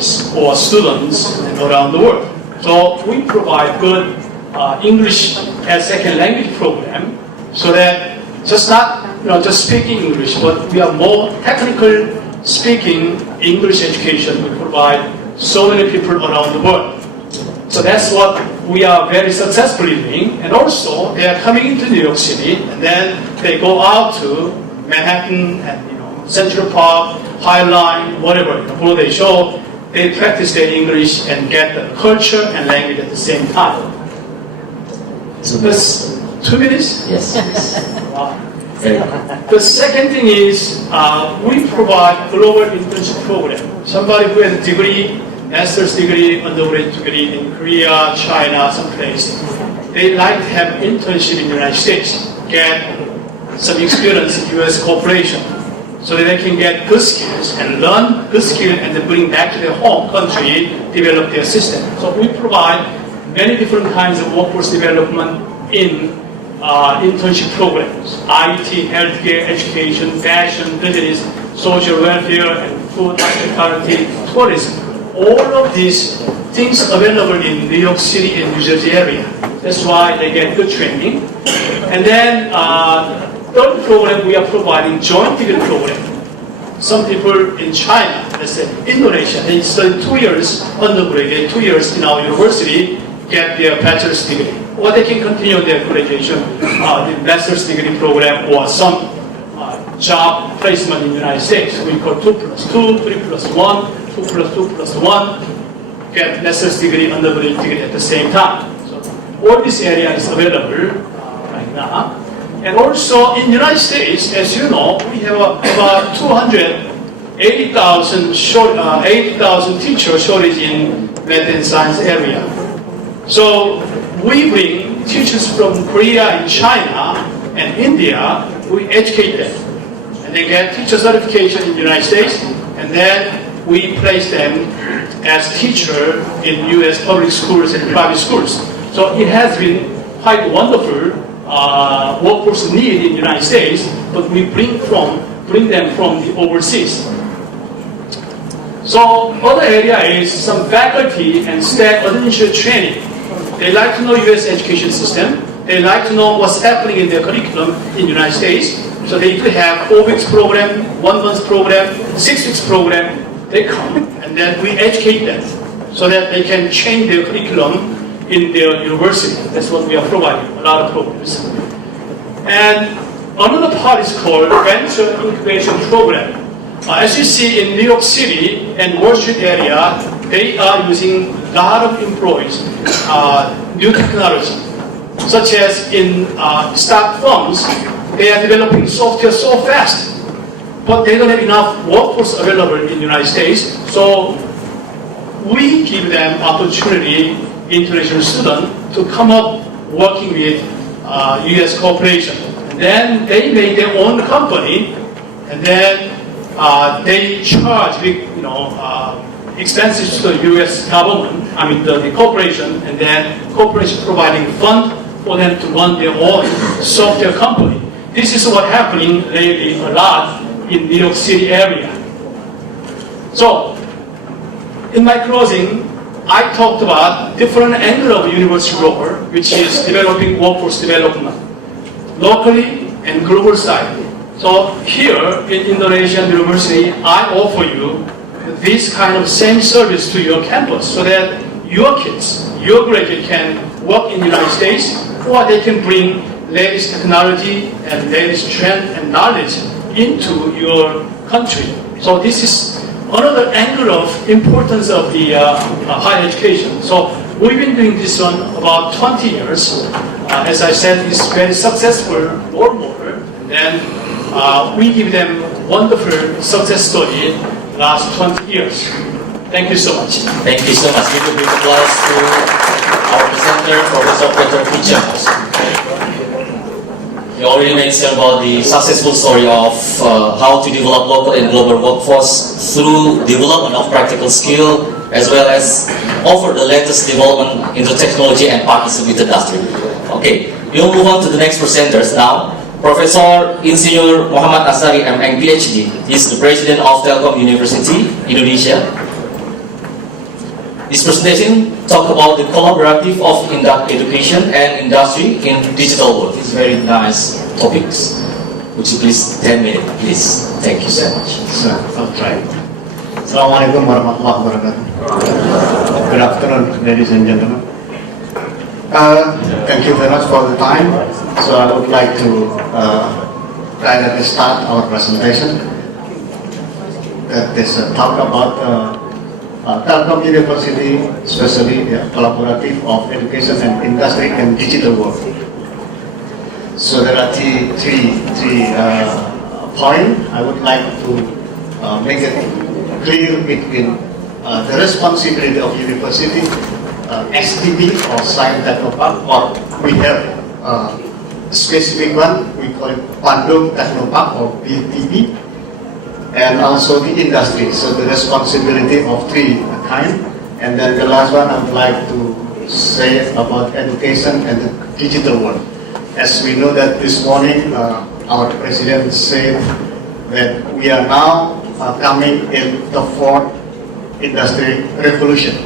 employees or students around the world. So we provide good English as second language program, so that just not just speaking English, but we are more technical speaking English education. We provide so many people around the world. So that's what we are very successfully doing. And also, they are coming into New York City, and then they go out to Manhattan and Central Park, High Line, whatever, Broadway show. They practice their English and get the culture and language at the same time. So that's 2 minutes? Yes. Wow. The second thing is we provide global internship program. Somebody who has a degree, master's degree, undergraduate degree in Korea, China, someplace, they like to have internship in the United States, get some experience in U.S. corporation, so that they can get good skills and learn good skills and then bring back to their home country, develop their system. So we provide many different kinds of workforce development in internship programs: IT, healthcare, education, fashion, business, social welfare, and food, hospitality, tourism. All of these things available in New York City and New Jersey area. That's why they get good training. And then third program, we are providing joint degree program. Some people in China, let's say Indonesia, they study 2 years undergraduate, 2 years in our university, get their bachelor's degree. Or they can continue their graduation, the master's degree program, or some job placement in the United States. We call 2+2, 3+1, 2+2+1, get master's degree, undergraduate degree at the same time. So all this area is available right now. And also in the United States, as you know, we have about 280,000 teacher shortage in math and science area. So we bring teachers from Korea and China and India, we educate them. And they get teacher certification in the United States, and then we place them as teacher in U.S. public schools and private schools. So it has been quite wonderful workforce need in the United States, but we bring them from the overseas. So other area is some faculty and staff administrative training. They like to know U.S. education system. They like to know what's happening in their curriculum in the United States. So they could have 4 weeks program, 1 month program, 6 weeks program. They come and then we educate them so that they can change their curriculum in their university. That's what we are providing, a lot of programs. And another part is called Venture Incubation Program. As you see in New York City and Wall Street area, they are using a lot of employees, new technology, such as in stock firms, they are developing software so fast, but they don't have enough workforce available in the United States. So we give them opportunity, international student, to come up working with U.S. corporation. And then they make their own company, and then they charge big, expenses to the U.S. government, the corporation, and then corporation providing fund for them to run their own software company. This is what happening lately a lot in New York City area. So, in my closing, I talked about different angle of university role, which is developing workforce development, locally and global side. So here in Indonesian University, I offer you this kind of same service to your campus so that your kids, your graduate can work in the United States, or they can bring latest technology and latest trend and knowledge into your country. So this is another angle of importance of the higher education. So we've been doing this one about 20 years. As I said, it's very successful role model. And then we give them wonderful success story last 20 years. Thank you so much. Thank you so much. Give a big applause to our presenter, Professor Peter Pichamos. You already mentioned about the successful story of how to develop local and global workforce through development of practical skill, as well as offer the latest development into technology and partnership with industry. Okay, we'll move on to the next presenters now. Professor Insinyur Muhammad Asari, M.Eng. PhD. He is the President of Telkom University, Indonesia. This presentation talk about the collaborative of education and industry in digital world. It's very nice topics. Would you please 10 minutes, please? Thank you so much. So, I'll try. Assalamualaikum warahmatullahi wabarakatuh. Good afternoon, ladies and gentlemen. Thank you very much for the time. So I would like to directly start our presentation. That is talk about Telkom University, especially collaborative of education and industry and digital world. So there are three points I would like to make it clear between the responsibility of university, STB or Science Technopark, or we have a specific one, we call it Bandung Technopark or BTP, and also the industry. So the responsibility of three kind. And then the last one I would like to say about education and the digital world. As we know that this morning our president said that we are now coming in the fourth industry revolution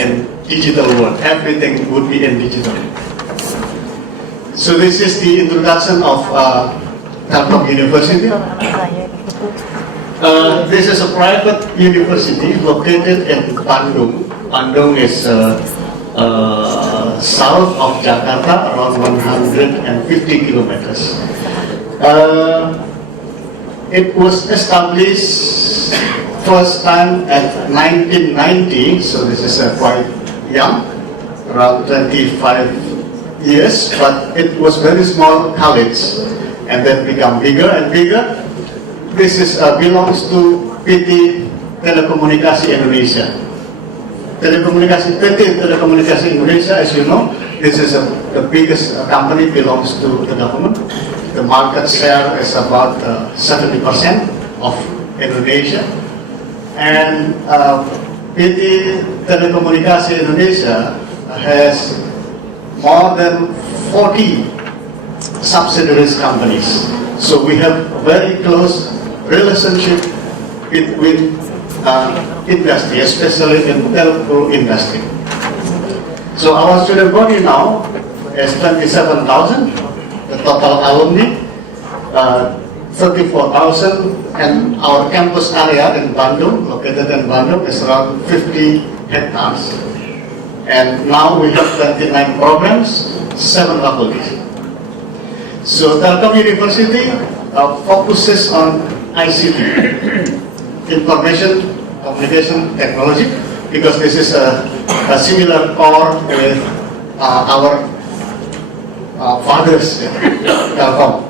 in digital world. Everything would be in digital. So this is the introduction of Telkom University. This is a private university located in Bandung. Bandung is south of Jakarta, around 150 kilometers. It was established first time at 1990, so this is quite young, around 25 years, but it was very small college and then become bigger and bigger. This is belongs to PT Telekomunikasi Indonesia. PT Telekomunikasi Indonesia, as you know, this is the biggest company, belongs to the government. The market share is about 70% of Indonesia. And PT Telekomunikasi Indonesia has more than 40 subsidiaries companies. So we have a very close relationship with industry, especially in telco industry. So our student body now is 27,000, the total alumni, 34,000, and our campus area in Bandung, located in Bandung, is around 50 hectares. And now we have 29 programs, 7 faculties. So Telkom University focuses on ICT, information communication technology, because this is a similar core with our fathers, Telkom.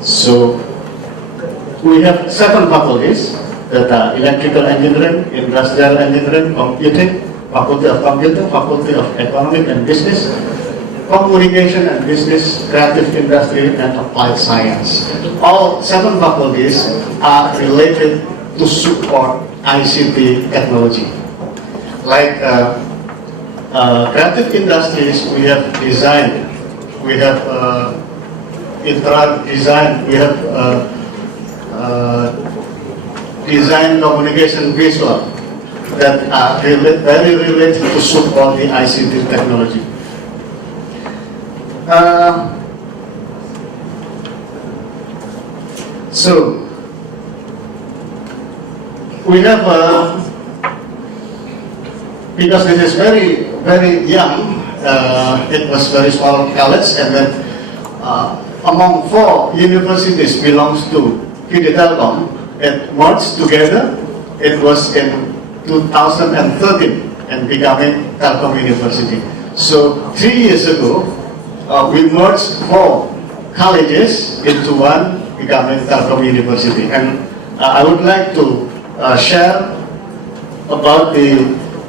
So we have 7 faculties that are electrical engineering, industrial engineering, computing, faculty of computing, faculty of economic and business, communication and business, creative industry, and applied science. All 7 faculties are related to support ICT technology. Like creative industries, we have design, we have design, we have design, communication, visual, that are very related to support the ICT technology. So we have because this is very young, it was very small college, and then among 4 universities belongs to PT Telkom, it merged together. It was in 2013 and becoming Telkom University. So 3 years ago, we merged 4 colleges into one, becoming Telkom University. And I would like to share about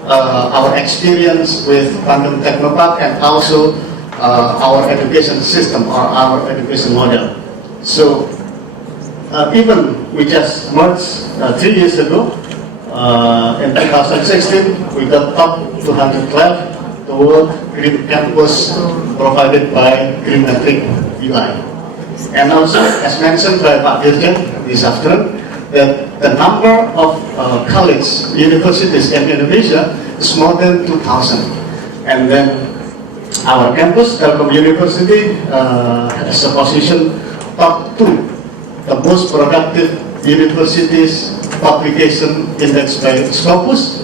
our experience with Bandung Technopark and also our education system or our education model. So even we just merged 3 years ago. In 2016, we got top 212, the world green campus provided by Green Metric UI. And also, as mentioned by Pak Dirjen this afternoon, that the number of college universities in Indonesia is more than 2,000. And then our campus, Telkom University, has a position top 2, the most productive universities publication index by Scopus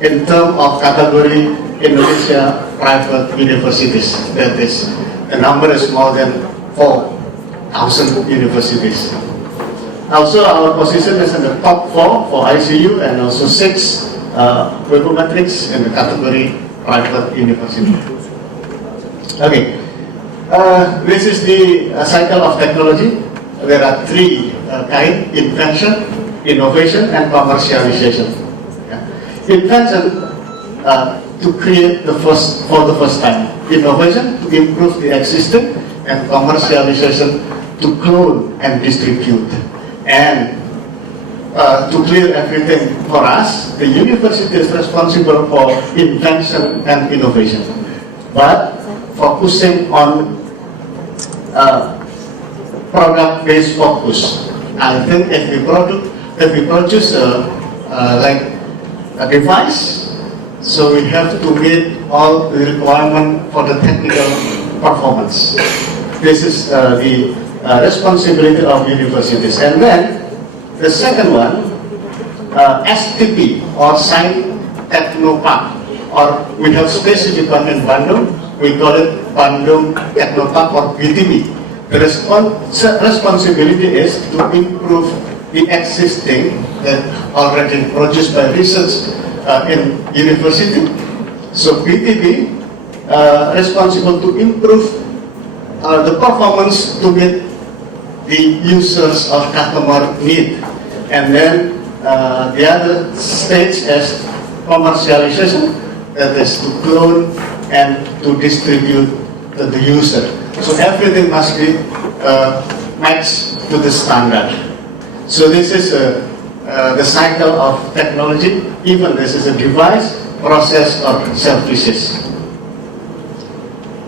in terms of category Indonesia private universities. That is, the number is more than 4,000 universities. Also, our position is in the top 4 for ICU and also 6 Webometrics in the category private university. Okay, this is the cycle of technology. There are 3 kinds: invention, innovation, and commercialization. Yeah. Invention, to create for the first time. Innovation, to improve the existing, and commercialization, to clone and distribute. And to clear everything for us, the university is responsible for invention and innovation, but focusing on product-based focus. I think if we produce like a device, so we have to meet all the requirement for the technical performance. This is the responsibility of universities. And then the second one, STP or Science Technopark, or we have specific one in Bandung. We call it Bandung Technopark or BTP. The responsibility is to improve the existing that already produced by research in university. So BTP responsible to improve the performance to meet the users or customer need. And then the other stage is commercialization, that is to clone and to distribute to the user. So everything must be matched to the standard. So this is the cycle of technology. Even this is a device, process, or services.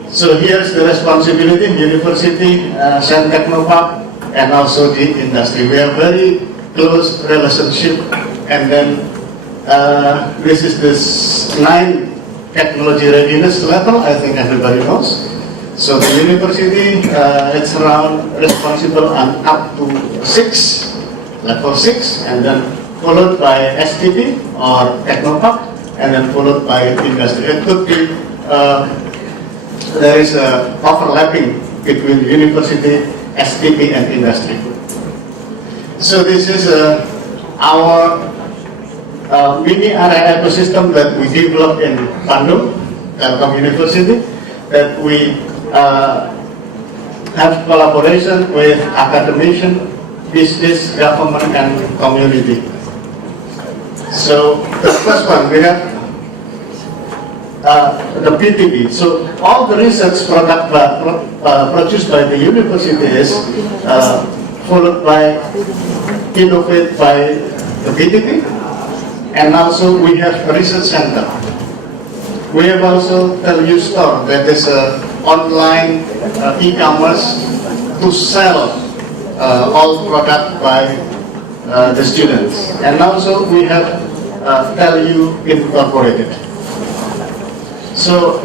So here's the responsibility: university, Science Technopark, and also the industry. We have very close relationship. And then this is this 9 technology readiness level. I think everybody knows. So the university, it's around responsible on up to 6, level 6, and then followed by STP or Technopark, and then followed by industry. It could be there is a overlapping between university, STP, and industry. So this is our mini area ecosystem that we developed in Bandung, Telkom University, that we have collaboration with academician, business, government, and community. So the first one, we have the PTP. So all the research product produced by the university is followed by, innovated by the PTP, and also we have a research center. We have also TELU store, that is online e-commerce to sell all product by the students. And also we have TELU Incorporated. So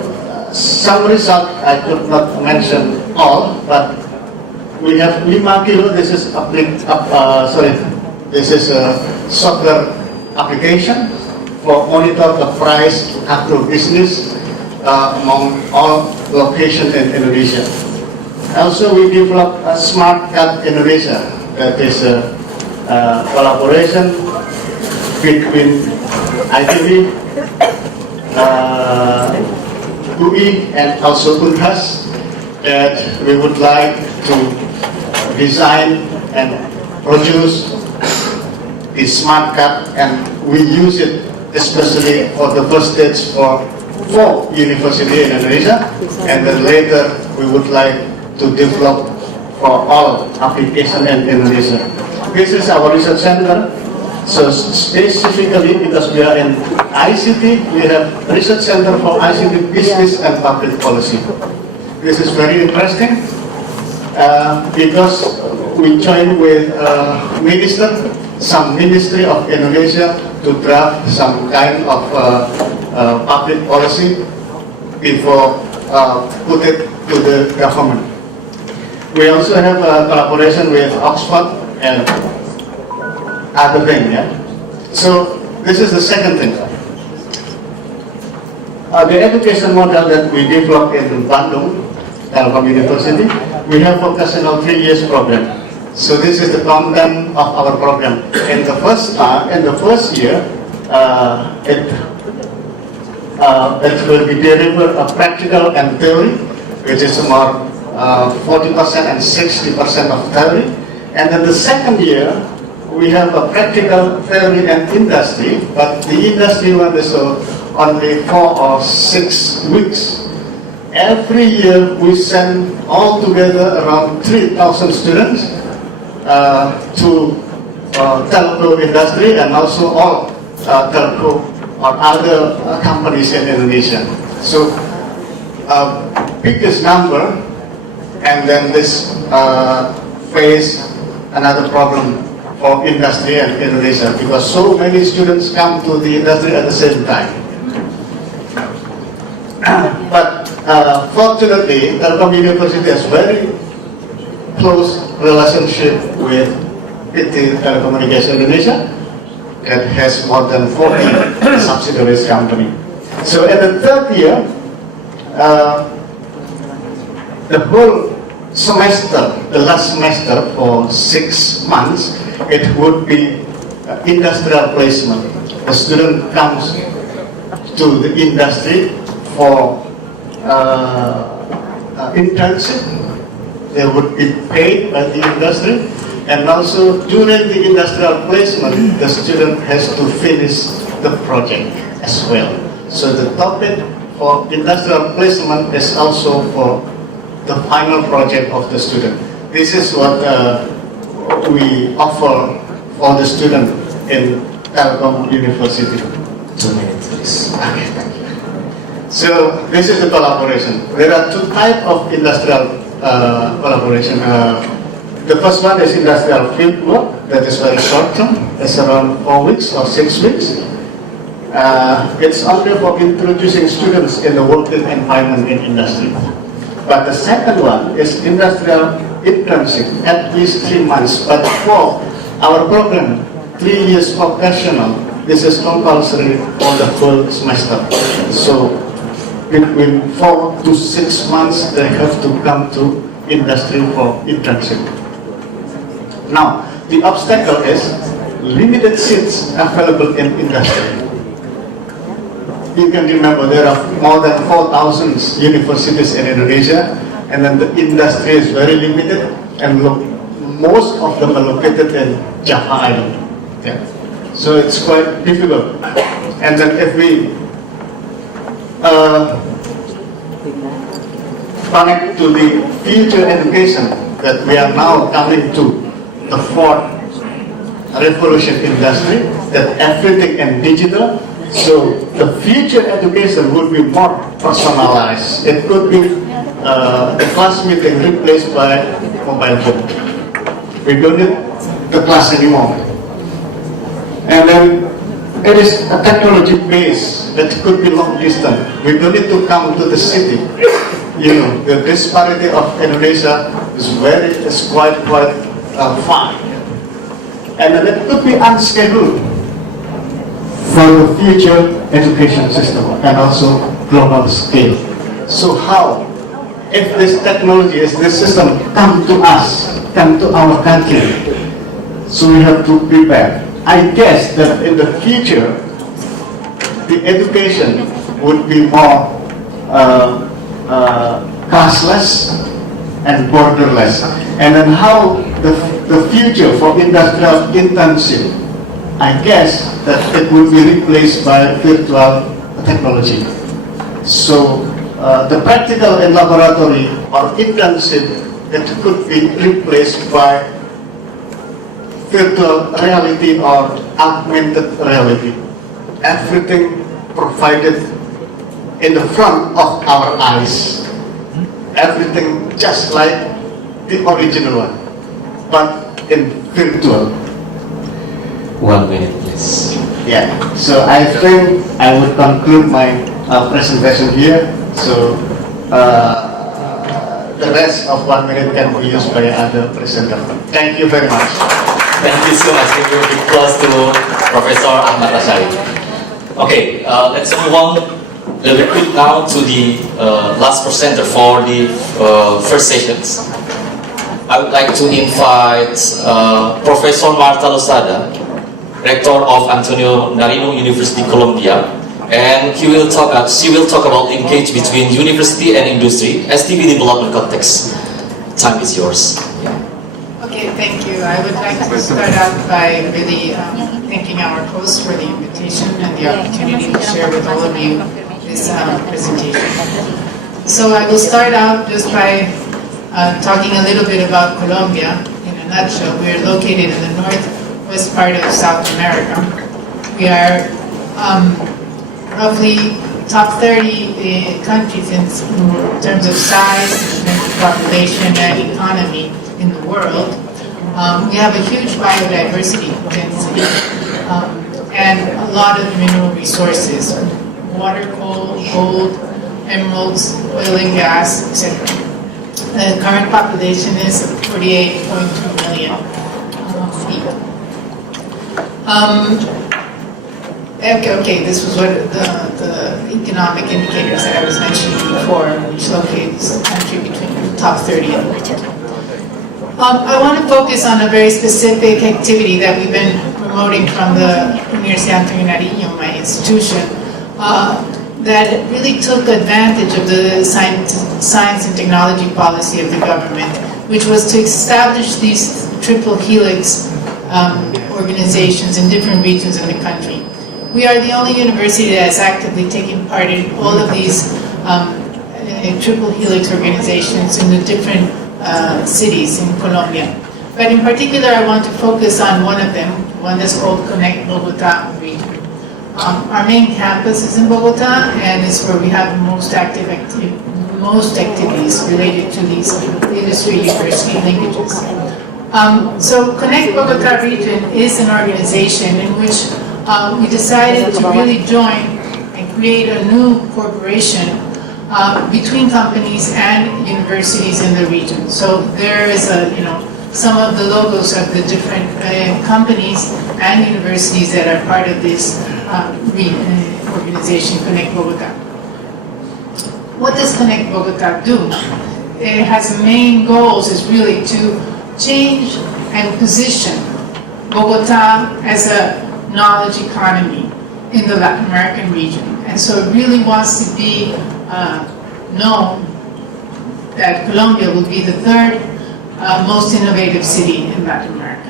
some result I could not mention all, but we have 5 kilo. This is this is a software application for monitor the price agro business among all locations in Indonesia. Also, we developed a Smart Card Indonesia, that is a collaboration between ITB, UI, and also Unhas, that we would like to design and produce the smart card, and we use it especially for the first stage for 4 universities in Indonesia, and then later we would like to develop for all applications in Indonesia. This is our research center. So specifically, because we are in ICT, we have research center for ICT business and public policy. This is very interesting because we join with minister. some ministry of Indonesia to draft some kind of public policy before put it to the government. We also have a collaboration with Oxford and other things. Yeah? So this is the second thing. The education model that we developed in Bandung, Telkom University, we have vocational 3 years program. So this is the content of our program. In the first year, it will be delivered a practical and theory, which is more 40% and 60% of theory. And then the second year, we have a practical, theory, and industry, but the industry one is only 4 or 6 weeks. Every year, we send all together around 3,000 students to telco industry and also all telco or other companies in Indonesia. So, biggest number, and then this face another problem for industry and Indonesia because so many students come to the industry at the same time. But fortunately, Telkom University has very close relationship with PT Telecommunication Indonesia. It has more than 40 subsidiaries company. So in the third year, the whole semester, the last semester for 6 months, it would be industrial placement. The student comes to the industry for internship. They would be paid by the industry, and also during the industrial placement, the student has to finish the project as well. So the topic for industrial placement is also for the final project of the student. This is what we offer for the student in Telkom University. 2 minutes, please. Okay, thank you. So this is the collaboration. There are 2 types of industrial collaboration. The first one is industrial field work, that is very short term. It's around 4 weeks or 6 weeks. It's only for introducing students in the working environment in industry. But the second one is industrial internship, at least 3 months. But for our program, 3 years vocational, this is compulsory for the whole semester. So between 4 to 6 months, they have to come to industry for internship. Now, the obstacle is limited seats available in industry. You can remember there are more than 4,000 universities in Indonesia, and then the industry is very limited, and most of them are located in Java Island. Yeah. So it's quite difficult. And then if we connect to the future education that we are now coming to, the fourth revolution industry, that everything in digital. So the future education would be more personalized. It could be the class meeting replaced by mobile phone. We don't need the class anymore. And then it is a technology base that could be long distance. We don't need to come to the city. You know, the disparity of Indonesia is quite far. And then it could be unscheduled for the future education system and also global scale. So how, if this technology, this system come to us, come to our country, so we have to prepare. I guess that in the future, the education would be more classless and borderless. And then how the future for industrial internship, I guess that it will be replaced by virtual technology. So the practical and laboratory or internship, it could be replaced by virtual reality or augmented reality. Everything provided in the front of our eyes. Everything just like the original one, but in virtual. 1 minute, please. Yeah, so I think I would conclude my presentation here. So the rest of 1 minute can be used by other presenter. Thank you very much. Thank you so much. Give a big applause to Professor Ahmad Rashadi. Okay, let's move on a little bit quick now to the last presenter for the first sessions. I would like to invite Professor Marta Losada, Rector of Antonio Nariño University, Colombia, and she will talk about linkage between university and industry, STB development context. Time is yours. Okay, thank you. I would like to start out by really thanking our host for the invitation and the opportunity to share with all of you this presentation. So I will start out just by talking a little bit about Colombia in a nutshell. We are located in the northwest part of South America. We are roughly top 30 countries in terms of size, in terms of population and economy in the world. We have a huge biodiversity density and a lot of mineral resources: water, coal, gold, emeralds, oil and gas, etc. The current population is 48.2 million people. Okay, this was what the economic indicators that I was mentioning before, which locates the country between the top 30 of the world. I want to focus on a very specific activity that we've been promoting from the Universidad Antonio Nariño, my institution, that really took advantage of the science and technology policy of the government, which was to establish these triple helix organizations in different regions in the country. We are the only university that has actively taken part in all of these triple helix organizations in the different cities in Colombia. But in particular, I want to focus on one of them, one that's called Connect Bogotá region. Our main campus is in Bogotá, and it's where we have most activities related to these industry-university linkages. So Connect Bogotá region is an organization in which we decided to really join and create a new corporation between companies and universities in the region. So there is some of the logos of the different companies and universities that are part of this organization, Connect Bogotá. What does Connect Bogotá do? It has main goals is really to change and position Bogotá as a knowledge economy in the Latin American region. And so it really wants to be known that Colombia will be the third most innovative city in Latin America.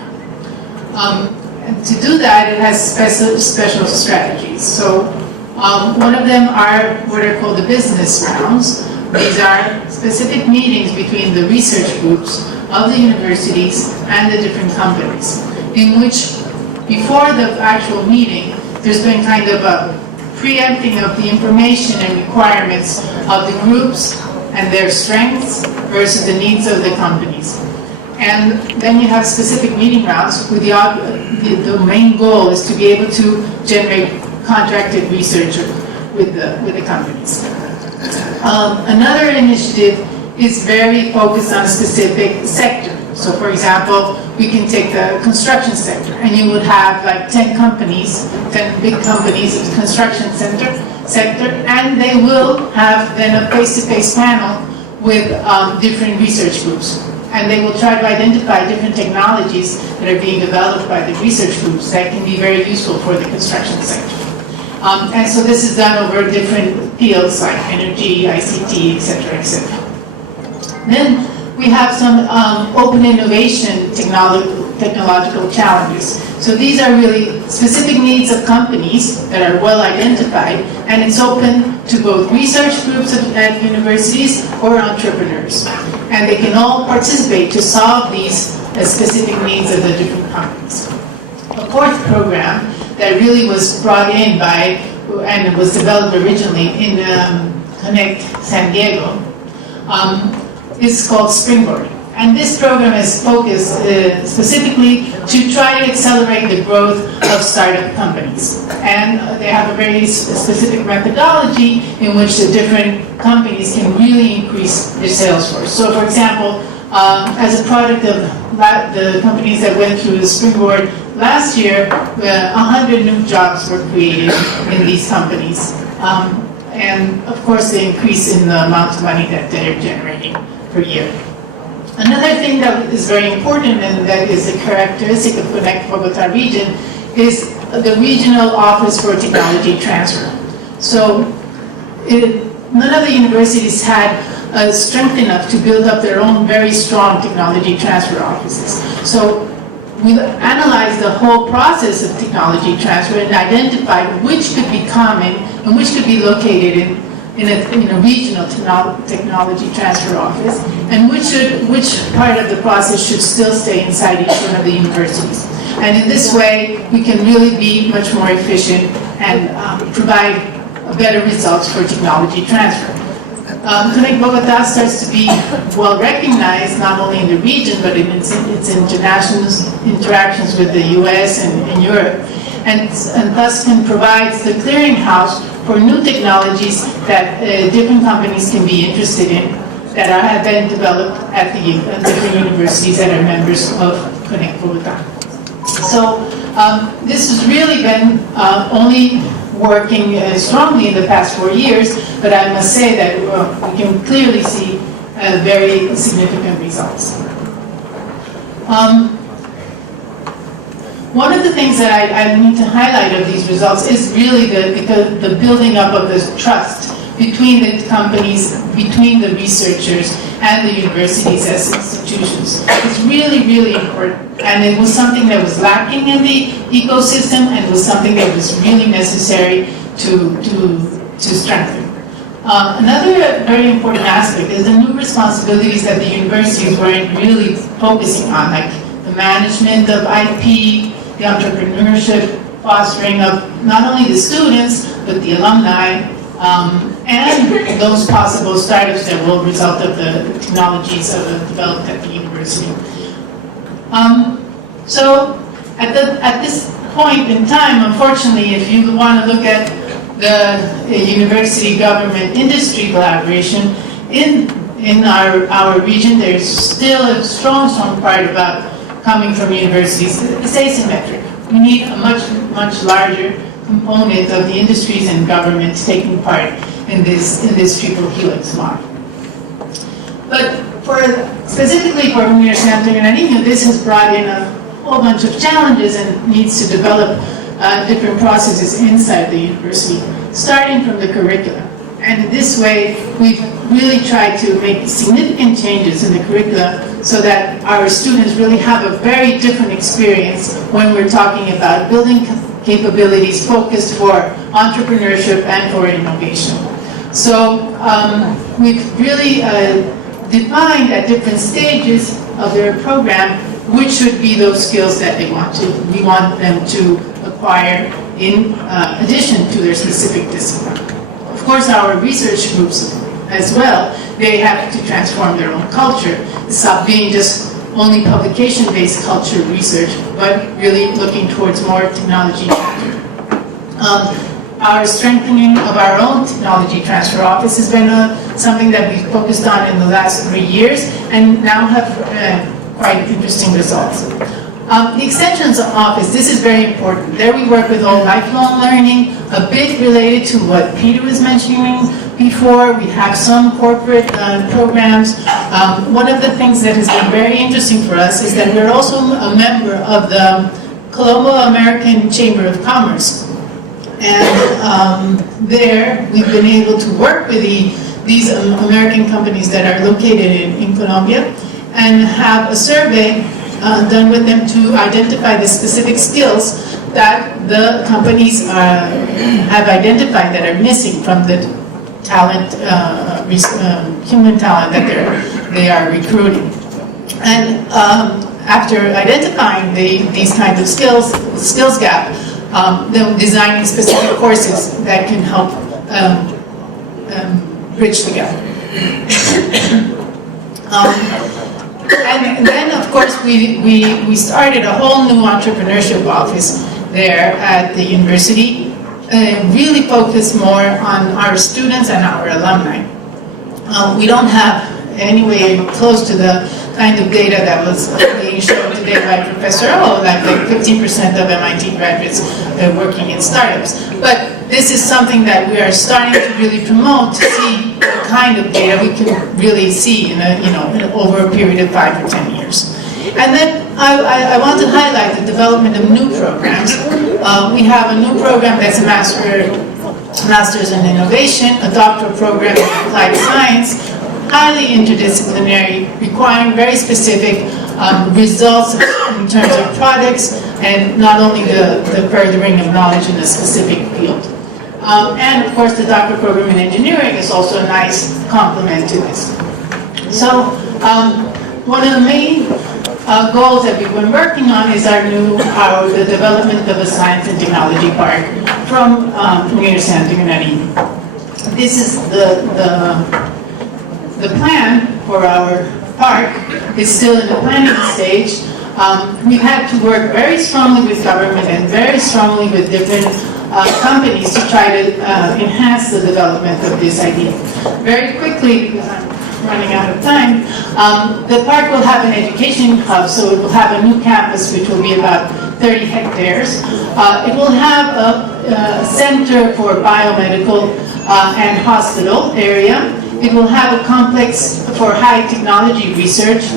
And to do that, it has special strategies. So one of them are what are called the business rounds. These are specific meetings between the research groups of the universities and the different companies, in which before the actual meeting, there's been kind of a preempting of the information and requirements of the groups and their strengths versus the needs of the companies. And then you have specific meeting rounds with the main goal is to be able to generate contracted research with the companies. Another initiative is very focused on a specific sector. So for example, we can take the construction sector, and you would have like 10 companies, 10 big companies in the construction sector, and they will have then a face-to-face panel with different research groups. And they will try to identify different technologies that are being developed by the research groups that can be very useful for the construction sector. And so this is done over different fields like energy, ICT, etc., etc. Then we have some open innovation technological challenges. So these are really specific needs of companies that are well identified, and it's open to both research groups at universities or entrepreneurs. And they can all participate to solve these specific needs of the different companies. A fourth program that really was brought in by, and was developed originally in Connect San Diego, is called Springboard. And this program is focused specifically to try to accelerate the growth of startup companies. And they have a very specific methodology in which the different companies can really increase their sales force. So for example, as a product of the companies that went through the Springboard last year, 100 new jobs were created in these companies. And of course, the increase in the amount of money that they're generating per year. Another thing that is very important and that is a characteristic of Connect Bogota region is the regional office for technology transfer. So none of the universities had strength enough to build up their own very strong technology transfer offices. So we analyzed the whole process of technology transfer and identified which could be common and which could be located in a regional technology transfer office, and which part of the process should still stay inside each one of the universities. And in this way, we can really be much more efficient and provide better results for technology transfer. Connect Bogota starts to be well recognized not only in the region but in its international interactions with the US and Europe, and thus can provide the clearinghouse for new technologies that different companies can be interested in that have been developed at the different universities that are members of Connect Bogota. So this has really been only working strongly in the past 4 years, but I must say that we can clearly see very significant results. One of the things that I need to highlight of these results is really the building up of this trust between the companies, between the researchers, and the universities as institutions. It's really, really important. And it was something that was lacking in the ecosystem, and it was something that was really necessary to strengthen. Another very important aspect is the new responsibilities that the universities weren't really focusing on, like the management of IP, the entrepreneurship, fostering of not only the students, but the alumni, and those possible startups that will result of the technologies developed at the university. So at this point in time, unfortunately, if you want to look at the university government industry collaboration in our region, there's still a strong part about coming from universities. It's asymmetric. We need a much larger component of the industries and governments taking part in this triple helix model. But specifically for Universidad Tangerang, this has brought in a whole bunch of challenges and needs to develop different processes inside the university, starting from the curriculum. And in this way, we've really tried to make significant changes in the curricula so that our students really have a very different experience when we're talking about building capabilities focused for entrepreneurship and for innovation. So we've really defined at different stages of their program which should be those skills that we want them to acquire in addition to their specific discipline. Of course, our research groups as well, they have to transform their own culture. Stop being just only publication-based culture research, but really looking towards more technology transfer. Our strengthening of our own technology transfer office has been something that we've focused on in the last 3 years and now have quite interesting results. The extensions office, this is very important. There we work with all lifelong learning, a bit related to what Peter was mentioning before. We have some corporate programs. One of the things that has been very interesting for us is that we're also a member of the Colombo American Chamber of Commerce. And there we've been able to work with these American companies that are located in Colombia and have a survey done with them to identify the specific skills that the companies have identified that are missing from the talent, human talent that they are recruiting. And after identifying these kinds of skills gap, then designing specific courses that can help bridge the gap. And then, of course, we started a whole new entrepreneurship office there at the university, really focused more on our students and our alumni. We don't have anyway close to the kind of data that was being shown today by Professor O, like 15% of MIT graduates working in startups. But this is something that we are starting to really promote to see the kind of data we can really see in over a period of 5 or 10 years. And then I want to highlight the development of new programs. We have a new program that's a master's in innovation, a doctoral program in applied science, highly interdisciplinary, requiring very specific results in terms of products and not only the furthering of knowledge in a specific field. And of course the doctoral program in engineering is also a nice complement to this. So one of the main goals that we've been working on is the development of a science and technology park from Universidad Tangerang. This is the plan for our park. Is still in the planning stage. We've had to work very strongly with government and very strongly with different companies to try to enhance the development of this idea. Very quickly, because I'm running out of time, the park will have an education hub, so it will have a new campus which will be about 30 hectares. It will have a center for biomedical and hospital area. It will have a complex for high technology research.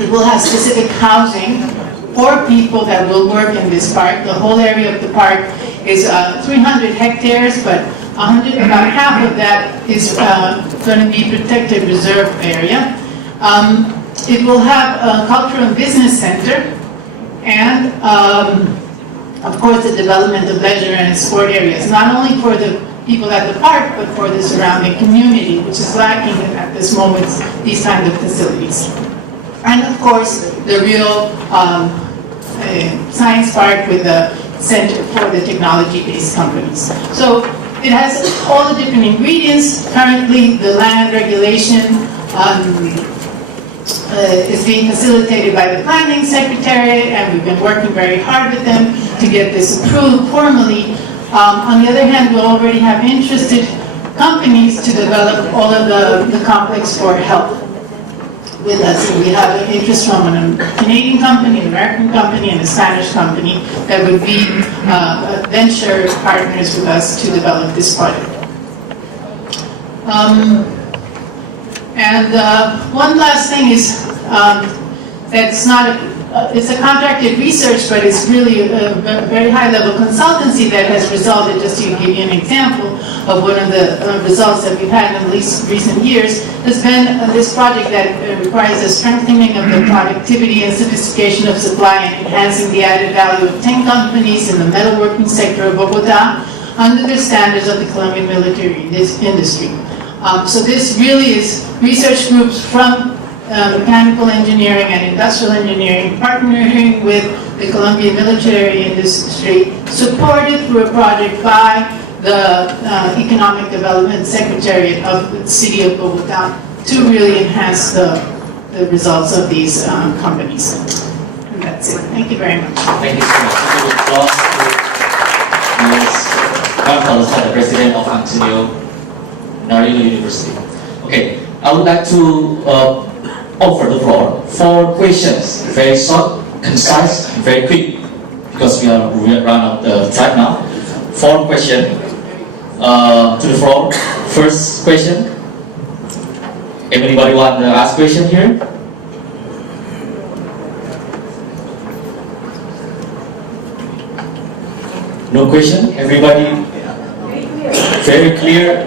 It will have specific housing for people that will work in this park. The whole area of the park is 300 hectares, but about half of that is going to be protected reserve area. It will have a cultural and business center, and of course the development of leisure and sport areas, not only for the people at the park, but for the surrounding community, which is lacking at this moment, these kinds of facilities. And of course, the real science park with the center for the technology-based companies. So it has all the different ingredients. Currently, the land regulation is being facilitated by the planning secretariat, and we've been working very hard with them to get this approved formally. On the other hand, we already have interested companies to develop all of the complex for health with us. We have an interest from a Canadian company, an American company, and a Spanish company that would be venture partners with us to develop this project. One last thing is that's not it's a contracted research, but it's really a very high-level consultancy that has resulted, just to give you an example of one of the results that we've had in the recent years, has been this project that requires a strengthening of the productivity and sophistication of supply and enhancing the added value of 10 companies in the metalworking sector of Bogota under the standards of the Colombian military industry. So this really is research groups from mechanical engineering and industrial engineering partnering with the Colombian military industry, supported through a project by the Economic Development Secretariat of the City of Bogota to really enhance the results of these companies. And that's it. Thank you very much. Thank you so much. Ms. the President of Antonio Nariño University. Okay, I would like to offer the floor for questions. Very short, concise, very quick, because we run out of time now. 4 questions to the floor. First question. Anybody want to ask question here? No question? Everybody very clear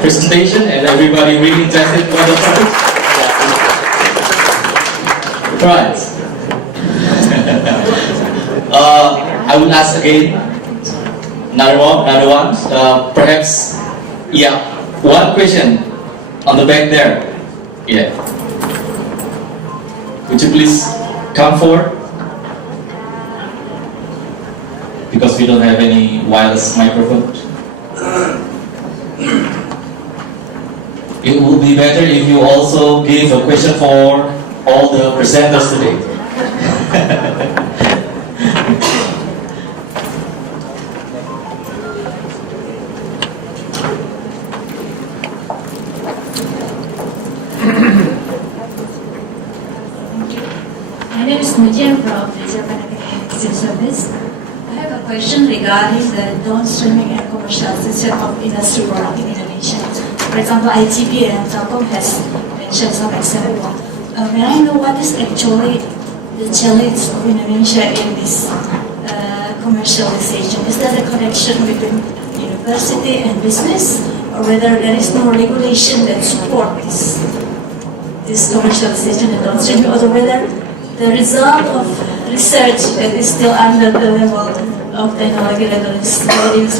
presentation and everybody really interested by the topic? Right. I will ask again another one. Perhaps, yeah, one question on the back there. Yeah. Would you please come forward? Because we don't have any wireless microphone. It would be better if you also give a question for all the presenters today. My name is Mujian from the Japan Academic Service. I have a question regarding the downstreaming and commercialization of industry product in Indonesia. For example, ITB and Telkom has mentioned some example. May I know what is actually the challenge of Indonesia in this commercialization? Is there a connection between university and business, or whether there is no regulation that support this commercialization and downstreaming, or whether the result of research that is still under the level of technology readiness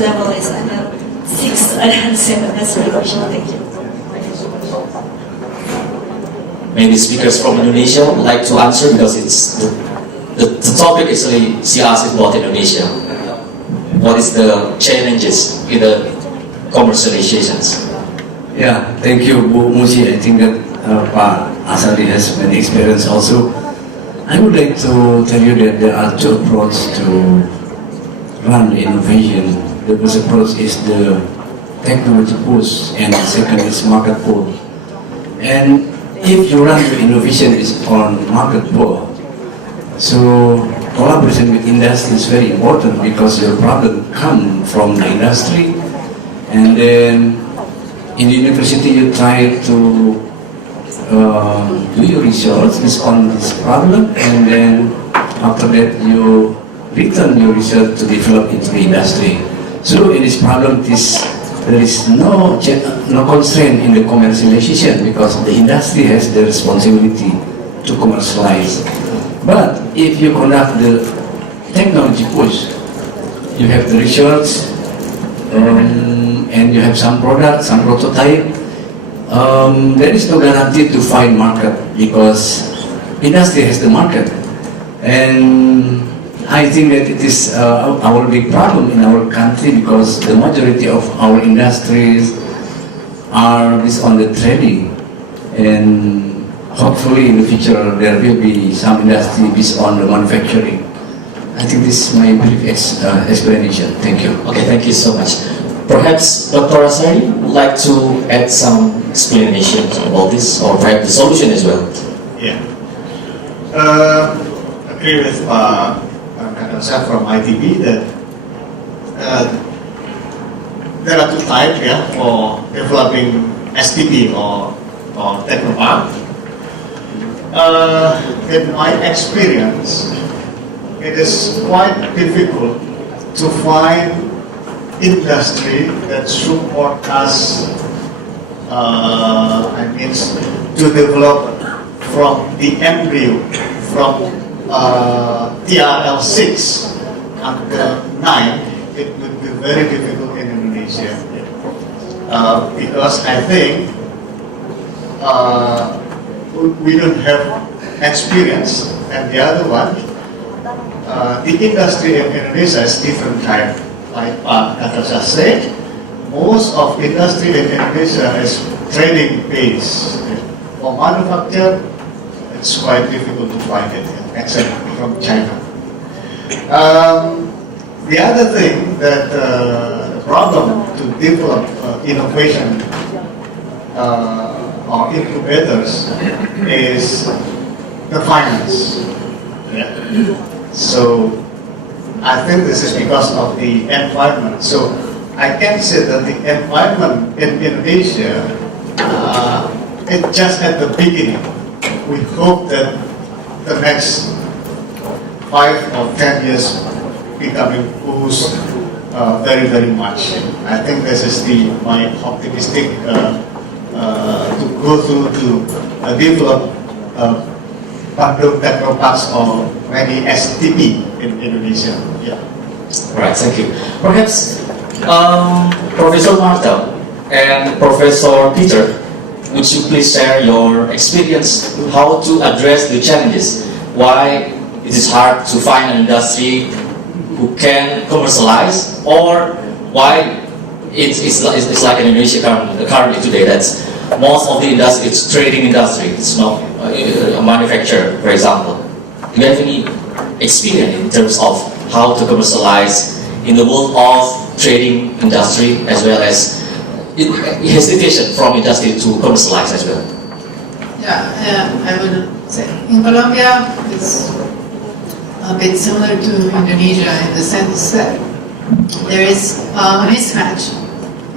level is under 6 and 7. That's my question. Thank you. Maybe speakers from Indonesia would like to answer, because it's the topic actually she asked about Indonesia. What is the challenges in the commercializations? Yeah, thank you, Bu Musi. I think that Pak Asadi has many experience also. I would like to tell you that there are two approaches to run innovation. The first approach is the technology push, and the second is market pull. And if you run your innovation is on market pull, so collaboration with industry is very important, because your problem come from the industry, and then in the university you try to do your research is on this problem, and then after that you return your research to develop into the industry. So in this problem, there is no constraint in the commercialization, because the industry has the responsibility to commercialize. But if you conduct the technology push, you have the research, and you have some product, some prototype. There is no guarantee to find market, because industry has the market, and I think that it is our big problem in our country, because the majority of our industries are based on the trading, and hopefully in the future there will be some industry based on the manufacturing. I think this is my brief explanation. Thank you. Okay, thank you so much. Perhaps Dr. Asari would like to add some explanation about this, or perhaps the solution as well. Yeah. Agree with Kadasar from ITB that there are two types, for developing STP or technopark. In my experience, it is quite difficult to find industry that support us, to develop from the embryo, from TRL 6 until 9. It would be very difficult in Indonesia, because I think we don't have experience, and the other one, the industry in Indonesia is different type. Like Pak Kadasar said, most of industry in Indonesia is trading based. For manufacture, it's quite difficult to find it, except from China. The other thing that the problem to develop innovation or incubators is the finance. So I think this is because of the environment. So I can say that the environment in Indonesia, it's just at the beginning. We hope that the next 5 or 10 years becoming boost very, very much. I think this is my optimistic to go through to develop Bandung Technoparks or maybe STP in Indonesia. Right, thank you. Perhaps Professor Marta and Professor Peter, would you please share your experience how to address the challenges? Why it is hard to find an industry who can commercialize, or why it's like in Indonesia currently today that most of the industry is trading industry. It's not a manufacturer, for example. Do you have any experience in terms of how to commercialize in the world of trading industry, as well as hesitation from industry to commercialize as well? Yeah, I would say in Colombia it's a bit similar to Indonesia in the sense that there is a mismatch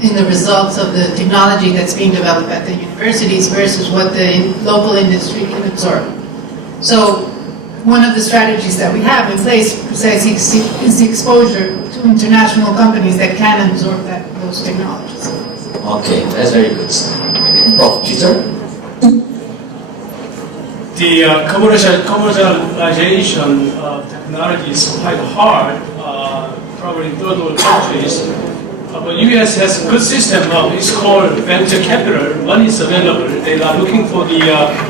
in the results of the technology that's being developed at the universities versus what the local industry can absorb. So one of the strategies that we have in place precisely is the exposure to international companies that can absorb those technologies. Okay, that's very good. Prof. Peter? The commercialization of technology is quite hard, probably in third world countries. But US has a good system. It's called venture capital. Money is available. They are looking for the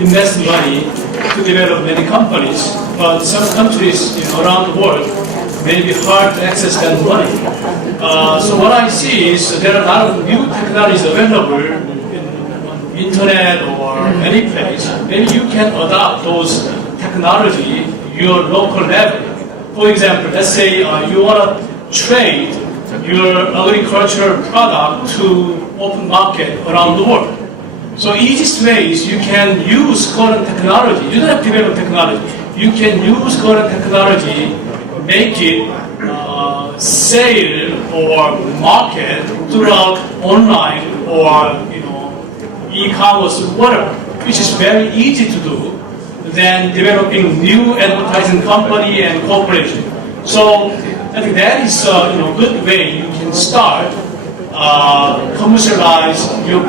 invest money to develop many companies. But some countries around the world may be hard to access that money. So what I see is there are a lot of new technologies available on internet or any place. Maybe you can adopt those technology your local level. For example, let's say you want to trade your agricultural product to open market around the world. So easiest way is you can use current technology. You don't have to develop technology. You can use current technology, make it sale or market throughout online or e-commerce, whatever, which is very easy to do than developing new advertising company and corporation. So I think that is a good way you can start commercialize the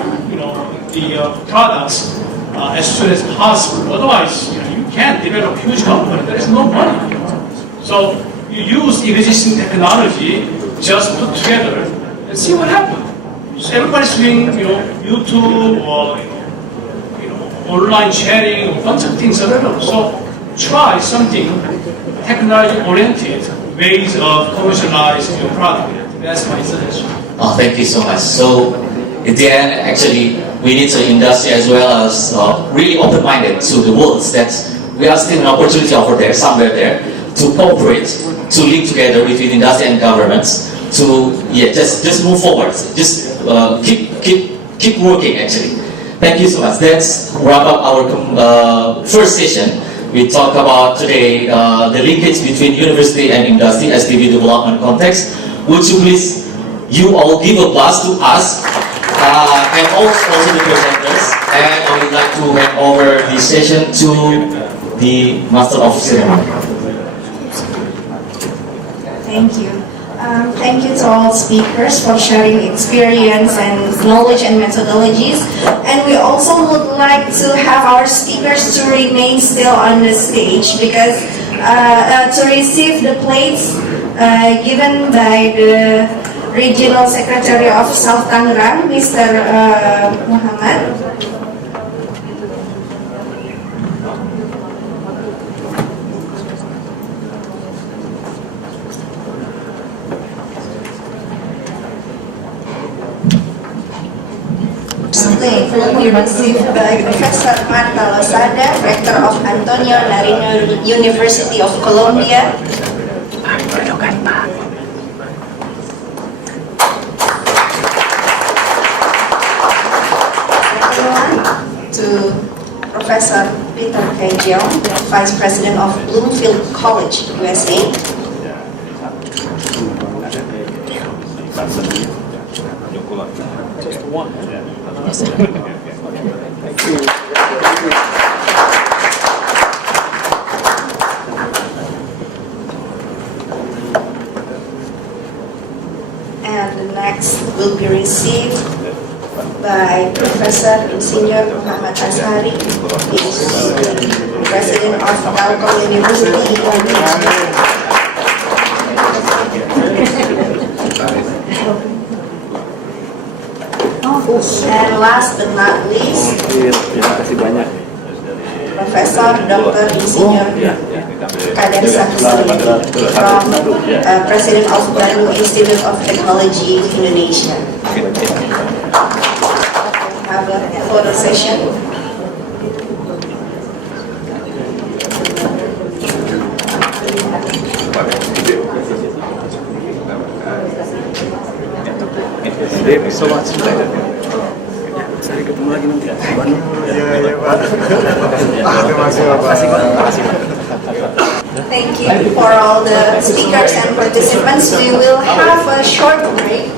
products as soon as possible. Otherwise, you can't develop huge company. There is no money. So you use existing technology, just put together and see what happens. So everybody's doing YouTube or online chatting, a bunch of things available. So try something technology-oriented ways of commercialize your product. That's my suggestion. Oh, thank you so much. So, in the end, actually, we need the industry as well as really open-minded to the world that we are still an opportunity over there, somewhere there, to cooperate, to link together between industry and governments, to just move forward, just keep working. Actually, thank you so much. Let's wrap up our first session. We talk about today the linkage between university and industry, SDB development context. Would you please, you all give a applause to us and also the presenters. And I would like to hand over the session to the Master of Ceremony. Thank you. Thank you to all speakers for sharing experience and knowledge and methodologies. And we also would like to have our speakers to remain still on the stage because to receive the plates given by the Regional Secretary of South Tangerang, Mr. Muhammad. Will be received by Professor Marta Lozada, Rector of Antonio Nariño University of Colombia. To Professor Peter Tangerang, Vice President of Bloomfield College, USA. And the next will be received by Professor Insinyur Muhammad Ashari, he is the President of Telkom University Indonesia. And last but not least, Professor Dr. Insinyur Kader Saksari from President of Bandung Institute of Technology Indonesia. Have a photo session. Thank you so much. Sampai ketemu lagi nanti. Iya Pak. Terima kasih Bapak. Thank you for all the speakers and participants. We will have a short break.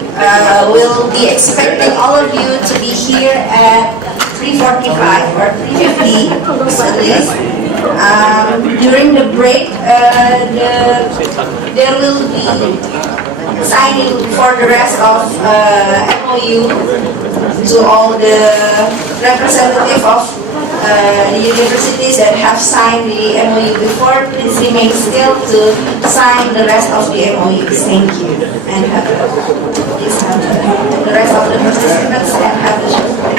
We'll be expecting all of you to be here at 3:45 or 3:50 at least. During the break, there will be signing for the rest of MOU to all the representative of the universities that have signed the MOU before. Please remain still to sign the rest of the MOUs. Thank you. And please have the rest of the participants and have the short break.